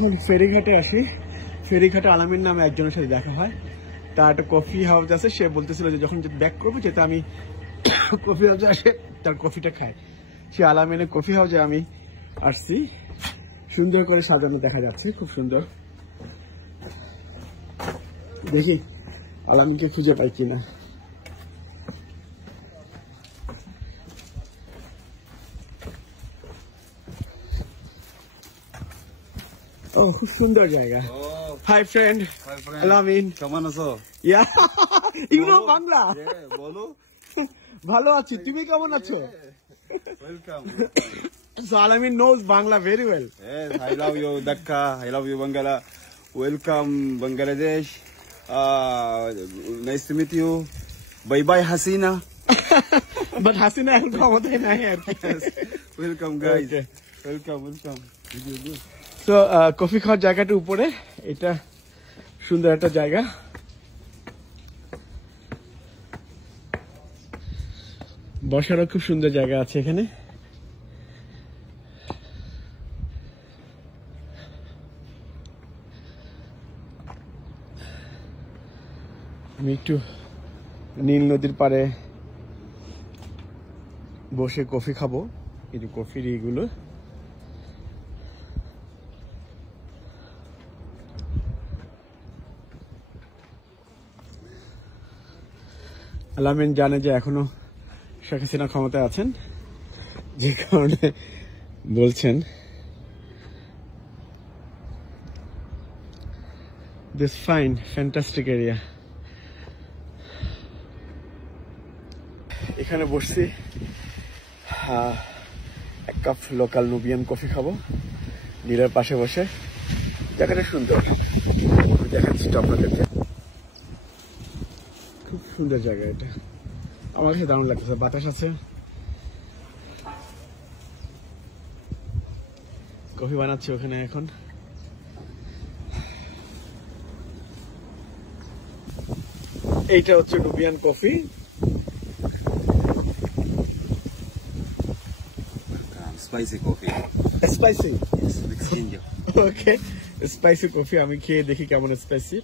এখন ফেরিঘাটে আসি। ফেরিঘাটে আলামিন নামে একজনের সাথে দেখা হয়। তার একটা কফি হাউস আছে, সে বলতেছিল যে যখন ব্যাক করবো যেতে আমি কফি হাউসে আসে তার কফিটা খাই। সে আলামিনের কফি হাউসে আমি আসছি। সুন্দর করে সাজানো দেখা যাচ্ছে, খুব সুন্দর। দেখি আলামিনকে খুঁজে পাই কিনা। ও খুব সুন্দর জায়গা। হাই ফ্রেন্ড আলামিন, কেমন আছো? Yeah you know Bangla? বলো। ভালো আছি, তুমি কেমন আছো? Welcome. So Alamin knows Bangla very well. Yes, I love you Dhaka, I love you Bangla. Welcome Bangladesh. Nice to meet you. Bye bye Hasina. But Hasina এখন ক্ষমতায় নাই আর কি। Welcome guys. Okay. Welcome. So coffee খাওয়ার জায়গাটা উপরে, এটা সুন্দর একটা জায়গা। বসারও খুব সুন্দর জায়গা আছে এখানে। আমি একটু নীল নদীর পাড়ে বসে কফি খাবো। এই যে কফির এইগুলো, আলামিন জানে যে এখনো শেখ হাসিনা ক্ষমতায় আছেন, যে কারণে বলছেন দিস ফাইন ফ্যান্টাস্টিক এরিয়া। এখানে বসছি, এক কাপ লোকাল নুবিয়ান কফি খাবো নীলের পাশে বসে। জায়গাটা সুন্দর, দেখাচ্ছি আপনাদেরকে। খুব সুন্দর জায়গা এটা, আমার কাছে দারুণ লাগতেছে। বাতাস আছে, কফি বানাচ্ছে ওখানে এখন। এইটা হচ্ছে Nubian coffee. Spicy coffee. Spicy? Yes, with ginger. Okay, spicy coffee. আমি খেয়ে দেখি কেমন স্পাইসি।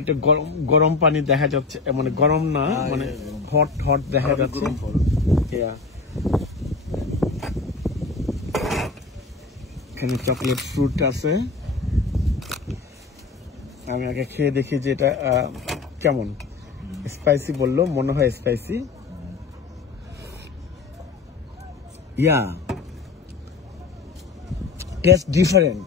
এটা গরম গরম পানি দেখা যাচ্ছে, মানে গরম না, মানে হট হট দেখা যাচ্ছে। এখানে চকলেট ফ্রুট আছে। আমি আগে খেয়ে দেখি যে এটা কেমন। স্পাইসি বললো, মনে হয় স্পাইসি। Test different.